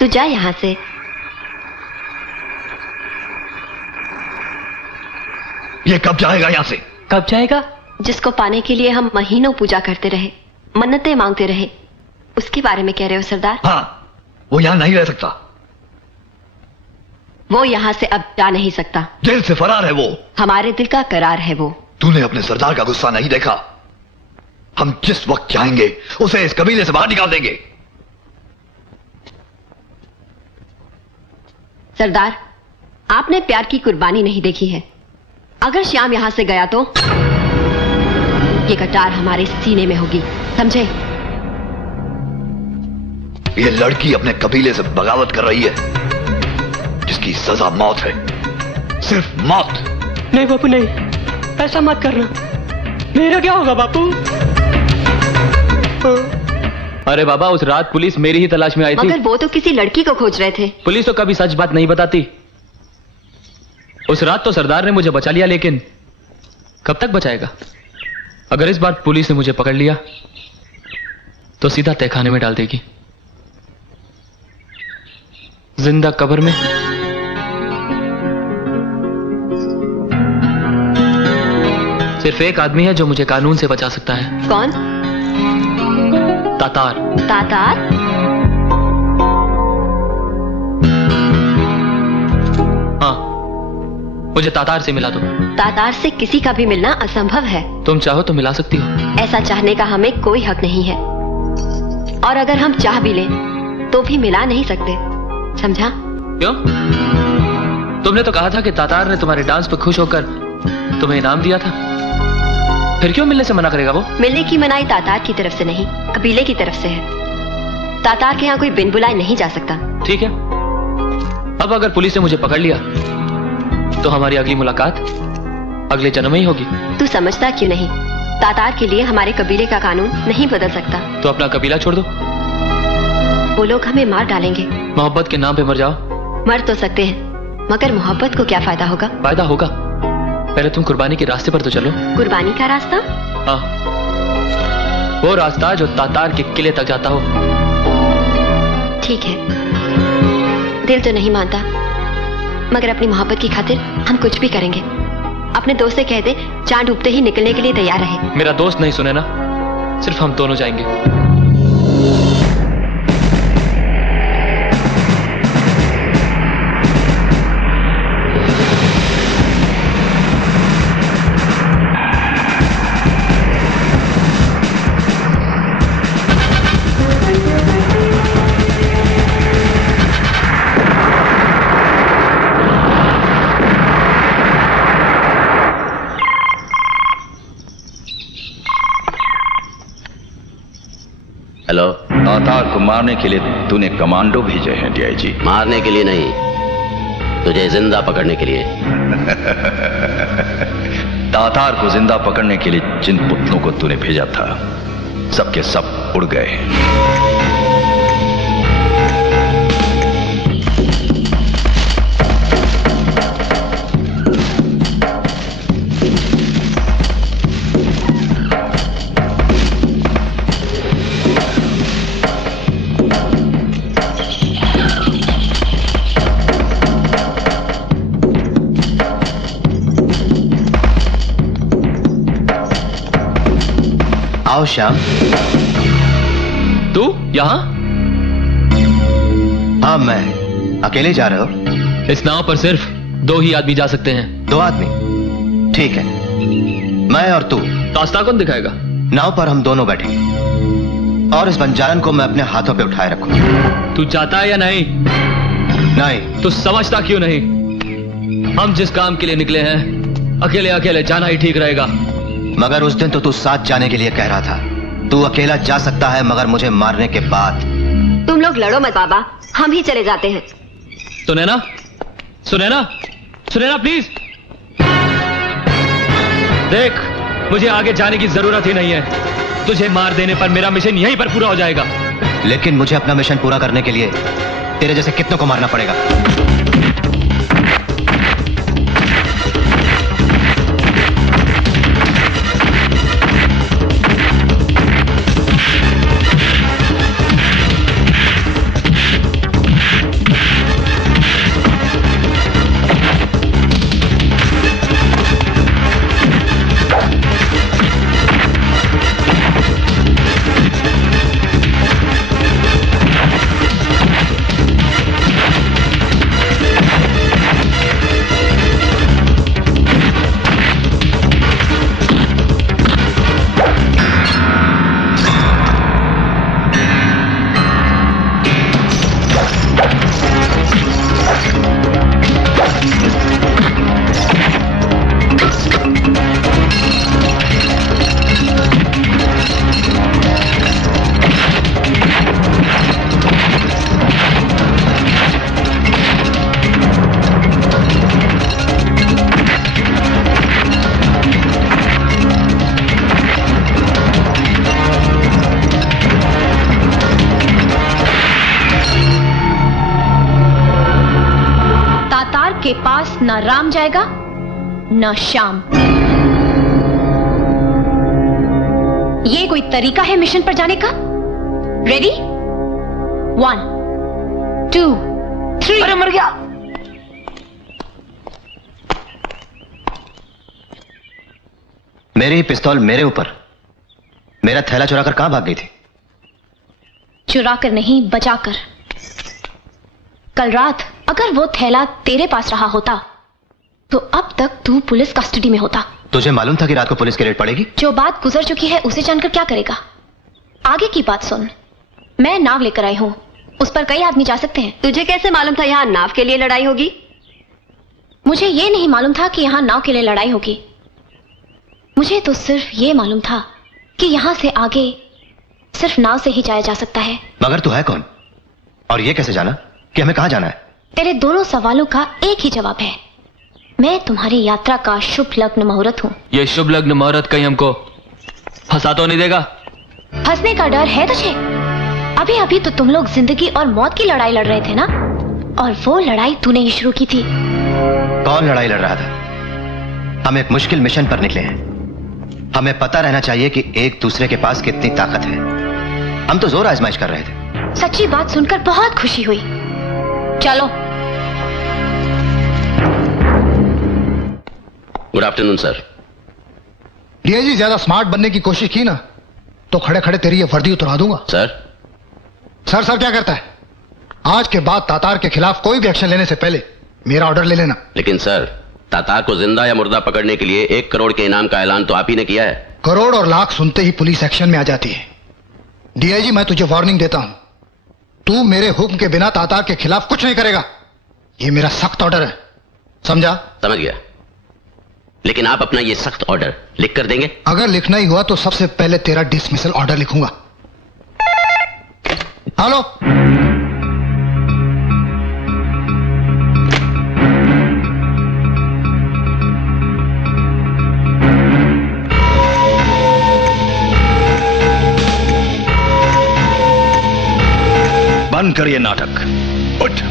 तू जा यहाँ से। ये कब जाएगा यहाँ से? कब जाएगा? जिसको पाने के लिए हम महीनों पूजा करते रहे, मन्नतें मांगते रहे, उसके बारे में कह रहे हो सरदार? हाँ, वो यहाँ नहीं रह सकता। वो यहाँ से अब जा नहीं सकता। जेल से फरार है वो। हमारे दिल का करार है वो। तूने अपने सरदार का गुस्सा नहीं देखा? हम जिस वक्त चाहेंगे उसे इस कबीले से बाहर निकाल देंगे। सरदार, आपने प्यार की कुर्बानी नहीं देखी है। अगर श्याम यहां से गया तो ये कटार हमारे सीने में होगी, समझे? ये लड़की अपने कबीले से बगावत कर रही है, जिसकी सजा मौत है, सिर्फ मौत। नहीं बापू नहीं, ऐसा मत करना। मेरा क्या होगा बापू? अरे बाबा, उस रात पुलिस मेरी ही तलाश में आई थी। मगर वो तो किसी लड़की को खोज रहे थे। पुलिस तो कभी सच बात नहीं बताती। उस रात तो सरदार ने मुझे बचा लिया, लेकिन कब तक बचाएगा? अगर इस बार पुलिस ने मुझे पकड़ लिया तो सीधा तहखाने में डाल देगी, जिंदा कब्र में। सिर्फ एक आदमी है जो मुझे कानून से बचा सकता है। कौन? तातार। तातार? हाँ, मुझे तातार से मिला दो। तातार से किसी का भी मिलना असंभव है। तुम चाहो तो मिला सकती हो। ऐसा चाहने का हमें कोई हक नहीं है, और अगर हम चाह भी लें तो भी मिला नहीं सकते, समझा? क्यों? तुमने तो कहा था कि तातार ने तुम्हारे डांस पर खुश होकर तुम्हें इनाम दिया था। फिर क्यों मिलने से मना करेगा वो? मिलने की मनाही तातार की तरफ से नहीं, कबीले की तरफ से है। तातार के यहाँ कोई बिन बुलाए नहीं जा सकता। ठीक है, अब अगर पुलिस ने मुझे पकड़ लिया तो हमारी अगली मुलाकात अगले जन्म में ही होगी। तू समझता क्यों नहीं? तातार के लिए हमारे कबीले का कानून नहीं बदल सकता। तो अपना कबीला छोड़ दो। वो लोग हमें मार डालेंगे। मोहब्बत के नाम पे मर जाओ। मर तो सकते हैं, मगर मोहब्बत को क्या फायदा होगा? फायदा होगा। पहले तुम कुर्बानी के रास्ते पर तो चलो। कुर्बानी का रास्ता? हाँ, वो रास्ता जो तातार के किले तक जाता हो। ठीक है, दिल तो नहीं मानता, मगर अपनी मोहब्बत की खातिर हम कुछ भी करेंगे। अपने दोस्त से कह दे चांद डूबते ही निकलने के लिए तैयार रहे। मेरा दोस्त नहीं सुने ना, सिर्फ हम दोनों जाएंगे। हेलो। तातार को मारने के लिए तूने कमांडो भेजे हैं डीआईजी? मारने के लिए नहीं, तुझे जिंदा पकड़ने के लिए। तातार को जिंदा पकड़ने के लिए जिन पुतलों को तूने भेजा था, सबके सब उड़ गए। आओ श्याम। तू यहाँ? हाँ, मैं। अकेले जा रहे हो? इस नाव पर सिर्फ 2 ही आदमी जा सकते हैं। 2 आदमी? ठीक है, मैं और तू। रास्ता कौन दिखाएगा? नाव पर हम दोनों बैठेंगे और इस बंजारन को मैं अपने हाथों पे उठाए रखूंगा। तू चाहता है या नहीं? नहीं। तू समझता क्यों नहीं? हम जिस काम के लिए निकले हैं, अकेले अकेले जाना ही ठीक रहेगा। मगर उस दिन तो तू साथ जाने के लिए कह रहा था। तू अकेला जा सकता है, मगर मुझे मारने के बाद। तुम लोग लड़ो मत बाबा, हम ही चले जाते हैं। सुनैना, सुनैना, सुनैना प्लीज देख, मुझे आगे जाने की जरूरत ही नहीं है। तुझे मार देने पर मेरा मिशन यहीं पर पूरा हो जाएगा। लेकिन मुझे अपना मिशन पूरा करने के लिए तेरे जैसे कितनों को मारना पड़ेगा। के पास न राम जाएगा न श्याम। ये कोई तरीका है मिशन पर जाने का? रेडी? 1 2 3। अरे मर गया। मेरी ही पिस्तौल मेरे ऊपर, मेरा थैला चुराकर कहां भाग गई थी? चुरा कर नहीं, बचा कर। कल रात अगर वो थैला तेरे पास रहा होता तो अब तक तू पुलिस कस्टडी में होता। तुझे मालूम था कि रात को पुलिस की रेड पड़ेगी? जो बात गुजर चुकी है उसे जानकर क्या करेगा? आगे की बात सुन। मैं नाव लेकर आई हूं, उस पर कई आदमी जा सकते हैं। तुझे कैसे मालूम था यहाँ नाव के लिए लड़ाई होगी? मुझे ये नहीं मालूम था कि यहाँ नाव के लिए लड़ाई होगी। मुझे तो सिर्फ ये मालूम था कि यहां से आगे सिर्फ नाव से ही जाया जा सकता है। मगर तू है कौन और ये कैसे जाना कि हमें कहां जाना है? तेरे दोनों सवालों का एक ही जवाब है। मैं तुम्हारी यात्रा का शुभ लग्न मुहूर्त हूं। ये शुभ लग्न मुहूर्त कहीं हमको फंसा तो नहीं देगा? फंसने का डर है तुझे? अभी अभी तो तुम लोग जिंदगी और मौत की लड़ाई लड़ रहे थे ना, और वो लड़ाई तूने ही शुरू की थी। कौन लड़ाई लड़ रहा था? हम एक मुश्किल मिशन पर निकले हैं। हमें पता रहना चाहिए कि एक दूसरे के पास कितनी ताकत है। हम तो जोर आजमाइश कर रहे थे। सच्ची बात सुनकर बहुत खुशी हुई। चलो। Good afternoon sir. डीआईजी, ज्यादा स्मार्ट बनने की कोशिश की ना तो खड़े खड़े तेरी ये वर्दी उतरा दूंगा। सर सर क्या करता है? आज के बाद तातार के खिलाफ कोई भी एक्शन लेने से पहले मेरा ऑर्डर ले लेना। लेकिन सर, तातार को जिंदा या मुर्दा पकड़ने के लिए 1 करोड़ के इनाम का ऐलान तो आप ही ने किया है। करोड़ और लाख सुनते ही पुलिस एक्शन में आ जाती है। डीआईजी, मैं तुझे वार्निंग देता हूं, तू मेरे हुक्म के बिना तातार के खिलाफ कुछ नहीं करेगा। ये मेरा सख्त ऑर्डर है, समझा? समझ गया। लेकिन आप अपना ये सख्त ऑर्डर लिख कर देंगे? अगर लिखना ही हुआ तो सबसे पहले तेरा डिसमिसल ऑर्डर लिखूंगा। हेलो, बंद कर ये नाटक, उठ।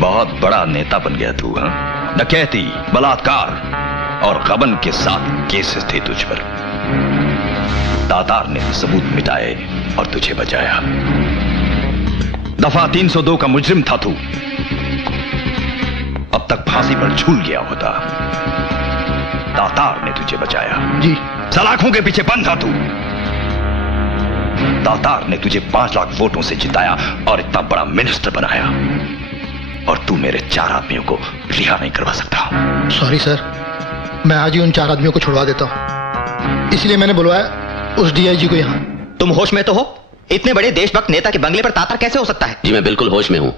बहुत बड़ा नेता बन गया तू, हाँ? डकैती, बलात्कार और गबन के 7 केसेस थे तुझ पर। तातार ने सबूत मिटाए और तुझे बचाया। दफा 302 का मुजरिम था तू, अब तक फांसी पर झूल गया होता। तातार ने तुझे बचाया। जी। सलाखों के पीछे बंद था तू। तातार ने तुझे 5 लाख वोटों से जिताया और इतना बड़ा मिनिस्टर बनाया, और तू मेरे 4 आदमियों को रिहा नहीं करवा सकता। सॉरी सर, मैं आज ही उन 4 आदमियों को छुड़वा देता हूं, इसलिए मैंने बुलवाया उस डीआईजी को यहाँ। तुम होश में तो हो? इतने बड़े देशभक्त नेता के बंगले पर तातार कैसे हो सकता है? जी मैं बिल्कुल होश में हूं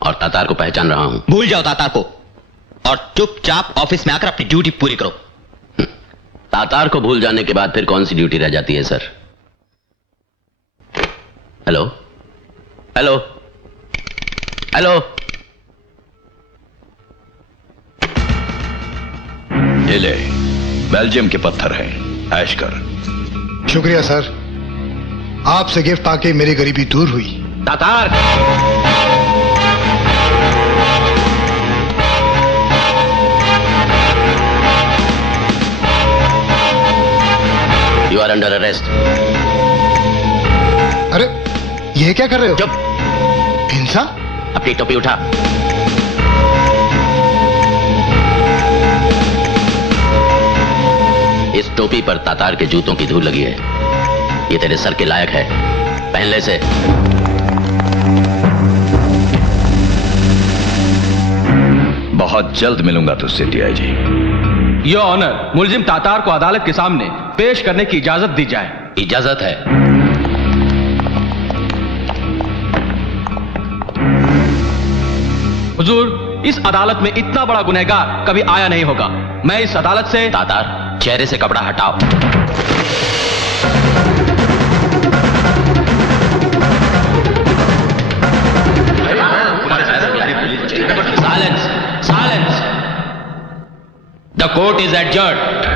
और तातार को पहचान रहा हूं। भूल जाओ तातार को और चुपचाप ऑफिस में आकर अपनी ड्यूटी पूरी करो। तातार को भूल जाने के बाद फिर कौन सी ड्यूटी रह जाती है सर? Hello hello hello. ये ले, बेल्जियम के पत्थर हैं, ऐश कर। शुक्रिया सर, आपसे गिफ्ट पाके मेरी गरीबी दूर हुई। तातार, यू आर अंडर अरेस्ट। अरे ये क्या कर रहे हो? चुप। हिंसा? अपनी टोपी उठा। इस टोपी पर तातार के जूतों की धूल लगी है। ये तेरे सर के लायक है, पहन ले से। बहुत जल्द मिलूंगा तुझसे डीआईजी। योर ऑनर, मुलजिम तातार को अदालत के सामने पेश करने की इजाजत दी जाए। इजाजत है। हुजूर, इस अदालत में इतना बड़ा गुनहगार कभी आया नहीं होगा। मैं इस अदालत से। तातार, चेहरे से कपड़ा हटाओ। Silence, silence. The court is adjourned.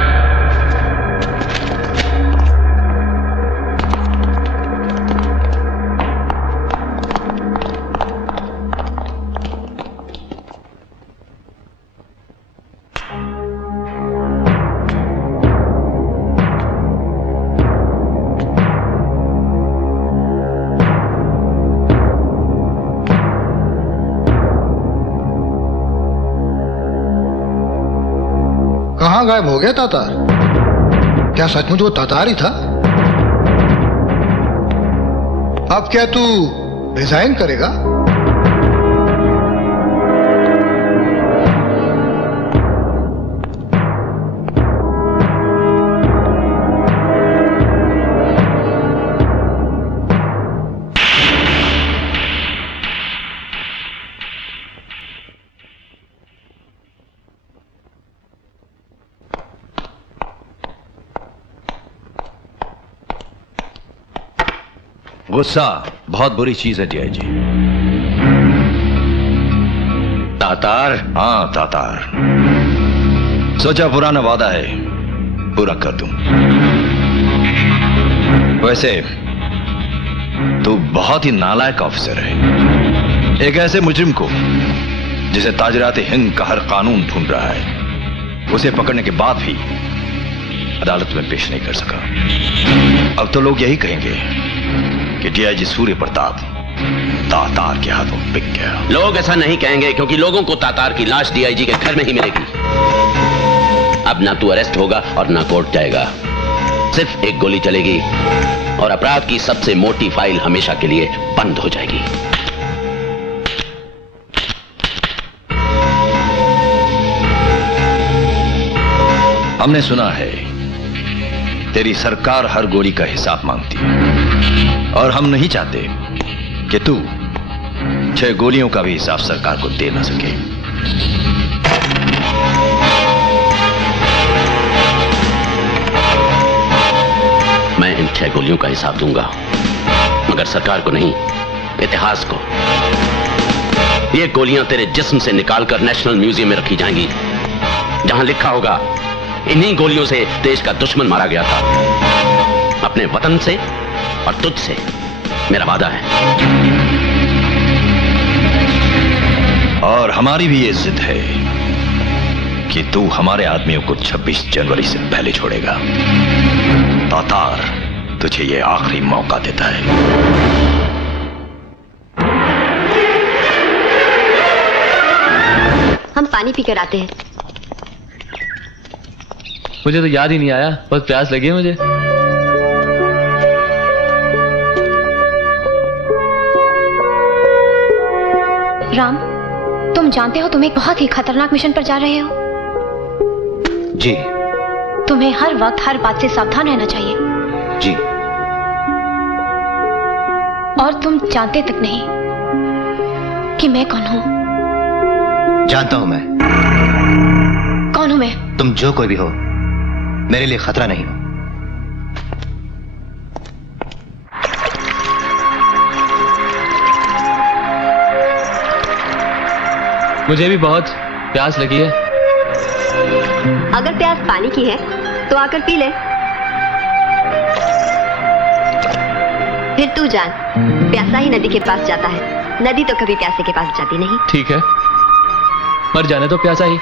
कहां गायब हो गया तातार? क्या सचमुच वो तातार ही था? अब क्या तू रिजाइन करेगा? गुस्सा बहुत बुरी चीज है डीआईजी। तातार? हाँ तातार। सोचा पुराना वादा है, पूरा कर दूं। वैसे तू बहुत ही नालायक ऑफिसर है। एक ऐसे मुजरिम को जिसे ताजरात हिंद का हर कानून ढूंढ रहा है, उसे पकड़ने के बाद भी अदालत में पेश नहीं कर सका। अब तो लोग यही कहेंगे कि डीआईजी सूर्य प्रताप तातार के हाथों बिक गया। लोग ऐसा नहीं कहेंगे, क्योंकि लोगों को तातार की लाश डीआईजी के घर में ही मिलेगी। अब ना तू अरेस्ट होगा और ना कोर्ट जाएगा। सिर्फ एक गोली चलेगी और अपराध की सबसे मोटी फाइल हमेशा के लिए बंद हो जाएगी। हमने सुना है तेरी सरकार हर गोली का हिसाब मांगती है, और हम नहीं चाहते कि तू 6 गोलियों का भी हिसाब सरकार को दे ना सके। मैं इन 6 गोलियों का हिसाब दूंगा, मगर सरकार को नहीं, इतिहास को। ये गोलियां तेरे जिस्म से निकालकर नेशनल म्यूजियम में रखी जाएंगी, जहां लिखा होगा इन्हीं गोलियों से देश का दुश्मन मारा गया था। अपने वतन से और तुझसे मेरा वादा है। और हमारी भी ये जिद है कि तू हमारे आदमियों को 26 जनवरी से पहले छोड़ेगा। तातार तुझे ये आखिरी मौका देता है। हम पानी पीकर आते हैं। मुझे तो याद ही नहीं आया, बहुत प्यास लगी है मुझे। राम, तुम जानते हो तुम एक बहुत ही खतरनाक मिशन पर जा रहे हो। जी। तुम्हें हर वक्त हर बात से सावधान रहना चाहिए। जी। और तुम जानते तक नहीं कि मैं कौन हूं। जानता हूं मैं। कौन हूं मैं? तुम जो कोई भी हो, मेरे लिए खतरा नहीं हो। मुझे भी बहुत प्यास लगी है। अगर प्यास पानी की है तो आकर पी ले। फिर तू जान, प्यासा ही नदी के पास जाता है, नदी तो कभी प्यासे के पास जाती नहीं। ठीक है, मर जाने तो प्यासा ही।